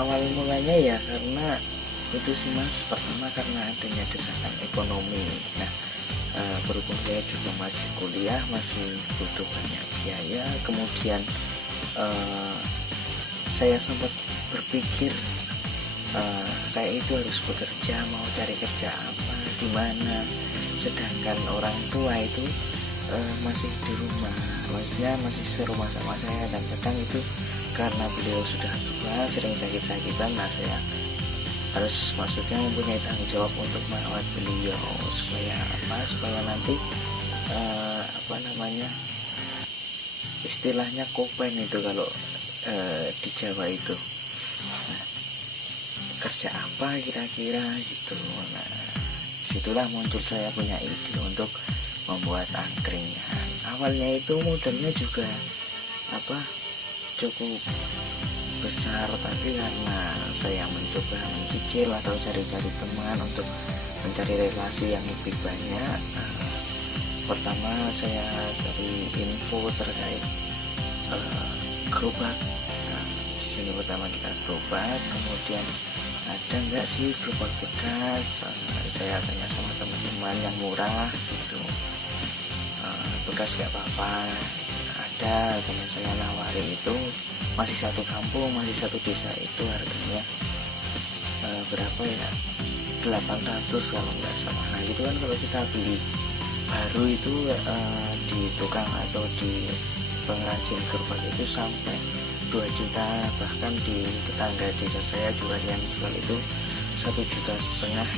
awal mulanya ya karena itu sih Mas, pertama karena adanya desakan ekonomi. Nah, berhubung saya juga masih kuliah, masih butuh banyak biaya, kemudian saya sempat berpikir saya itu harus bekerja, mau cari kerja apa, di mana, sedangkan orang tua itu masih di rumah, maksudnya masih serumah sama saya, dan kadang itu karena beliau sudah tua, sering sakit-sakitan. Nah, saya harus maksudnya mempunyai tanggung jawab untuk merawat beliau supaya nanti istilahnya kopen itu kalau di Jawa itu. Nah, kerja apa kira-kira gitu. Nah, disitulah muncul saya punya ide untuk membuat angkringan. Awalnya itu modalnya juga cukup besar, tapi karena saya mencoba mencicil atau cari-cari teman untuk mencari relasi yang lebih banyak, pertama saya cari info terkait gerobak. Nah, di sini pertama kita gerobak, kemudian ada nggak sih gerobak bekas. Saya tanya sama teman-teman yang murah gitu, bekas nggak apa-apa. Ada teman saya nawari, itu masih satu kampung, masih satu desa, itu harganya berapa ya, 800 kalau nggak salah. Nah, itu kan kalau kita beli baru itu di tukang atau di pengrajin gerobak itu sampai 2 juta, bahkan di tetangga desa saya juga yang jual itu 1,5 juta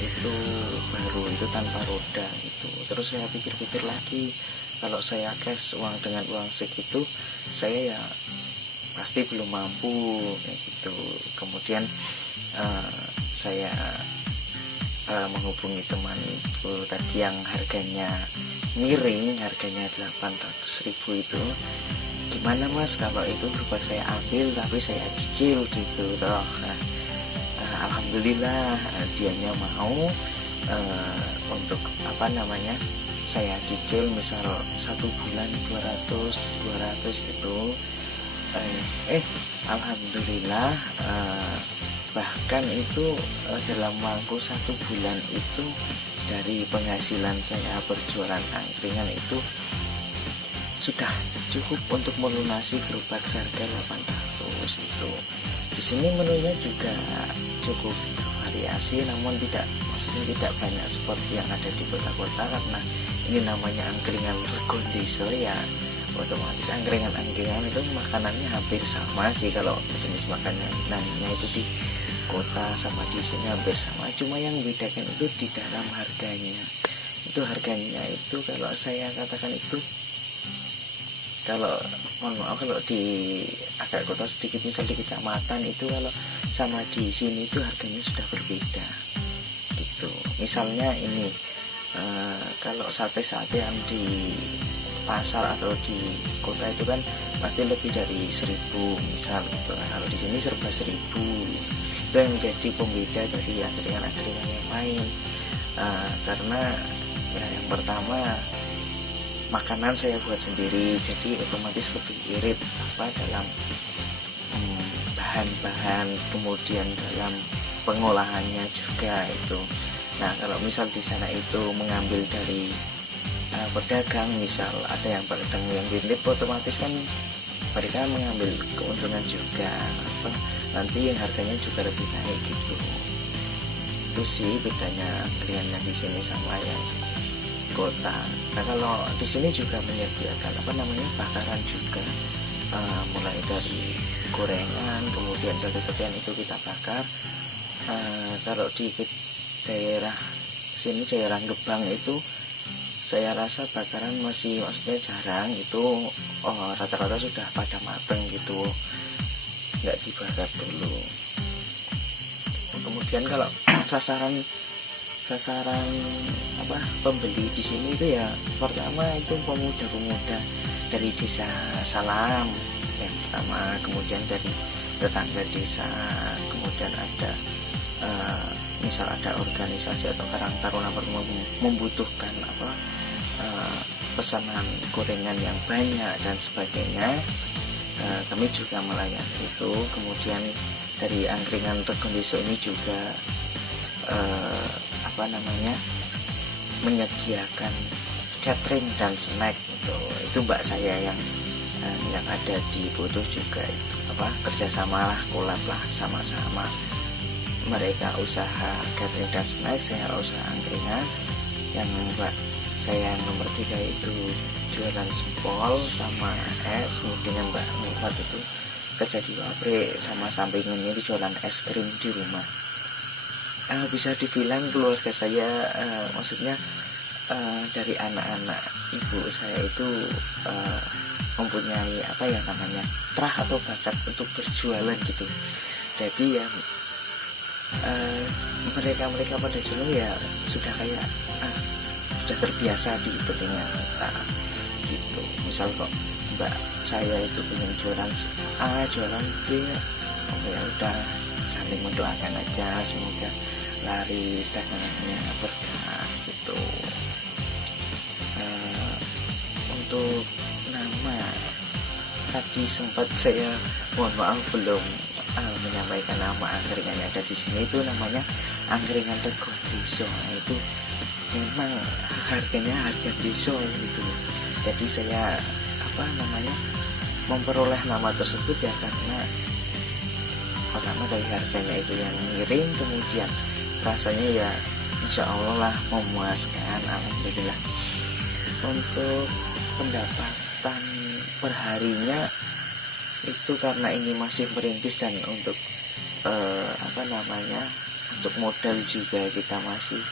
itu baru, itu tanpa roda gitu. Terus saya pikir-pikir lagi, kalau saya cash uang dengan uang segitu, saya ya pasti belum mampu kayak gitu. Kemudian saya menghubungi teman itu tadi yang harganya miring, harganya 800.000 itu. Gimana Mas kalau itu gerobak saya ambil tapi saya cicil gitu toh. Nah, alhamdulillah dianya mau untuk saya cicil, misal 1 bulan 200 itu. Alhamdulillah, bahkan itu dalam waktu 1 bulan itu dari penghasilan saya berjualan angkringan itu sudah cukup untuk melunasi gerobak seharga 800 itu. Di sini menunya juga cukup bervariasi, namun tidak banyak seperti yang ada di kota-kota, karena ini namanya angkringan rego desa ya. Otomatis angkringan itu makanannya hampir sama sih, kalau jenis makanannya itu di kota sama di sini hampir sama, cuma yang membedakan itu di dalam harganya. Itu harganya itu kalau saya katakan itu, kalau kalau di agak kota sedikit, misal di kecamatan itu, kalau sama di sini itu harganya sudah berbeda gitu. Misalnya ini kalau sate yang di pasar atau di kota itu kan pasti lebih dari 1.000 misal gitu. Nah, kalau di sini serba 1.000, itu yang menjadi pembeda dari angkringan yang lain. Karena ya, yang pertama makanan saya buat sendiri, jadi otomatis lebih irit dalam bahan-bahan, kemudian dalam pengolahannya juga itu. Nah, kalau misal di sana itu mengambil dari pedagang, misal ada yang pedagang yang titip, otomatis kan mereka mengambil keuntungan juga, nanti harganya juga lebih naik gitu. Itu sih bedanya angkringannya di sini sama yang kota. Nah, kalau di sini juga menyediakan bakaran juga, mulai dari gorengan, kemudian sate-satean itu kita bakar. Kalau di daerah sini, daerah Gebang itu, saya rasa bakaran maksudnya jarang itu, rata-rata sudah pada mateng gitu, nggak dibakar dulu. Kemudian kalau sasaran pembeli di sini itu ya, pertama itu pemuda-pemuda dari desa Salam yang pertama, kemudian dari tetangga desa, kemudian ada misal ada organisasi atau karang taruna membutuhkan pesanan gorengan yang banyak dan sebagainya, kami juga melayani itu. Kemudian dari angkringan Regon Deso ini juga menyediakan catering dan snack gitu. Itu mbak saya yang ada di Butuh juga itu kerjasama lah, kolab lah, sama-sama mereka usaha catering dan snack, saya usaha angkringan. Yang mbak saya yang nomor 3 itu jualan sempol sama es, kemudian yang mbak 4 itu kerja di pabrik, sama sampingannya itu jualan es krim di rumah. Bisa dibilang keluarga saya maksudnya dari anak-anak ibu saya itu mempunyai terah atau bakat untuk berjualan gitu. Jadi ya mereka pada dulu ya sudah kayak sudah terbiasa dengan kita gitu. Misal kok mbak saya itu pengen jualan A, jualan B, ya udah saling mendoakan aja, semoga laris, dagangannya berkah gitu. Untuk nama tadi sempat saya mohon maaf belum menyampaikan nama angkringan yang ada di sini. Itu namanya angkringan Regon Deso. Itu memang harganya harga deso gitu. Jadi saya memperoleh nama tersebut ya karena pertama dari harganya itu yang miring, kemudian rasanya ya insya Allah lah memuaskan, alhamdulillah. Untuk pendapatan perharinya itu karena ini masih merintis dan untuk untuk modal juga kita masih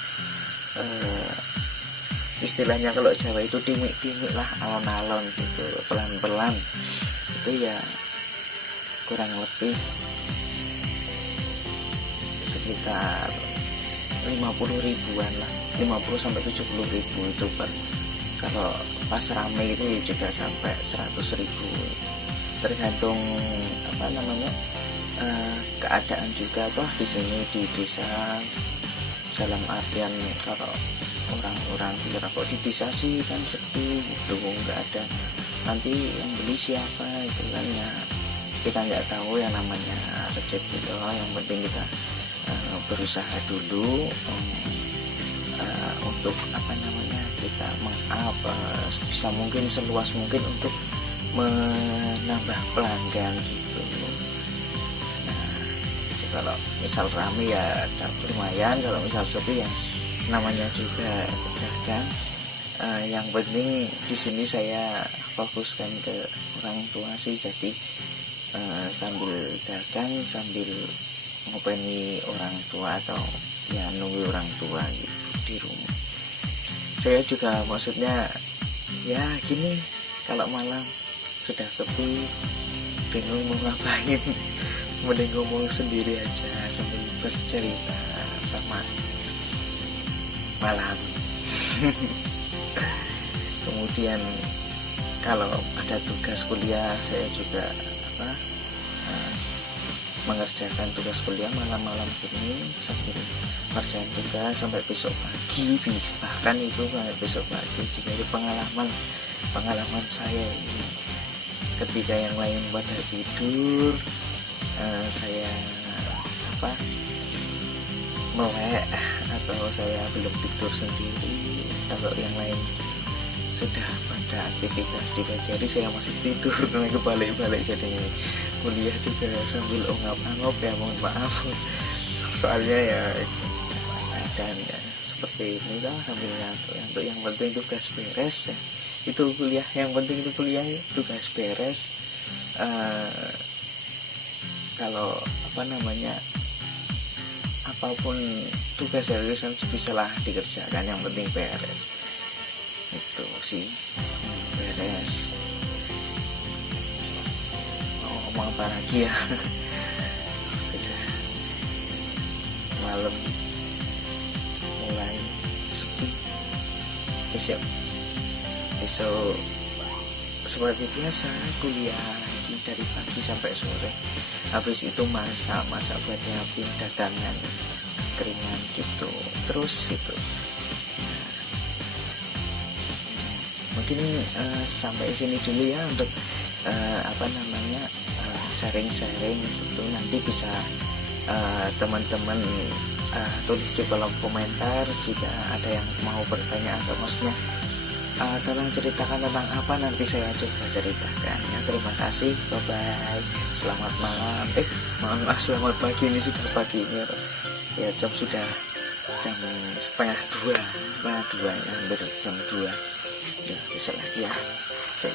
istilahnya kalau Jawa itu timik-timik lah, alon-alon gitu, pelan-pelan. Itu ya kurang lebih sekitar 50 ribuan lah, 50 sampai 70 ribu itu kalau pas rame itu juga sampai 100 ribu, tergantung keadaan juga toh di sini di desa. Dalam artian kalau orang-orang kira kok di desa sih kan sepi gitu, nggak ada nanti yang beli siapa itu kan ya, kita nggak tahu yang namanya rezeki itu. Yang penting kita berusaha dulu untuk kita bisa mungkin seluas mungkin untuk menambah pelanggan gitu. Nah, kalau misal rame ya lumayan, kalau misal sepi ya namanya juga dagang. Yang penting di sini saya fokuskan ke orang tua sih, jadi sambil dagang sambil ngopeni orang tua atau ya nunggu orang tua gitu di rumah. Saya juga maksudnya ya gini, kalau malam sudah sepi bingung mau ngapain, mending ngomong sendiri aja sambil bercerita sama malam. Kemudian kalau ada tugas kuliah saya juga mengerjakan tugas kuliah malam-malam ini sambil kerjaan tugas sampai besok pagi, bahkan itu sampai besok pagi. Jadi pengalaman saya ini ketika yang lain pada tidur, saya melek atau saya belum tidur sendiri. Kalau yang lain sudah pada aktivitas di pagi hari, saya masih tidur karena kebalik-balik. Jadi kuliah juga sambil ongap-angop ya, mohon maaf soalnya ya dan ya, seperti ini lah sambil ngantuk. Yang penting tugas beres ya, itu kuliah. Yang penting itu kuliah, tugas beres. Kalau apapun tugas seriusan sebisalah dikerjakan, yang penting beres. Itu sih beres. Ngomong apa lagi ya? Sudah malam mulai sepi. Besok seperti biasa kuliah lagi dari pagi sampai sore. Habis itu masak buat nyiapin dagangan keringan gitu. Terus itu mungkin sampai sini dulu ya untuk apa namanya, sharing-sharing itu nanti bisa teman-teman tulis di kolom komentar jika ada yang mau bertanya atau maksudnya tolong ceritakan tentang apa, nanti saya coba ceritakan ya. Terima kasih, bye bye, selamat malam, mohon maaf, selamat pagi, ini sudah pagi ini ya, sudah jam setengah dua ya, hampir jam 2 ya, bisa lagi ya, cek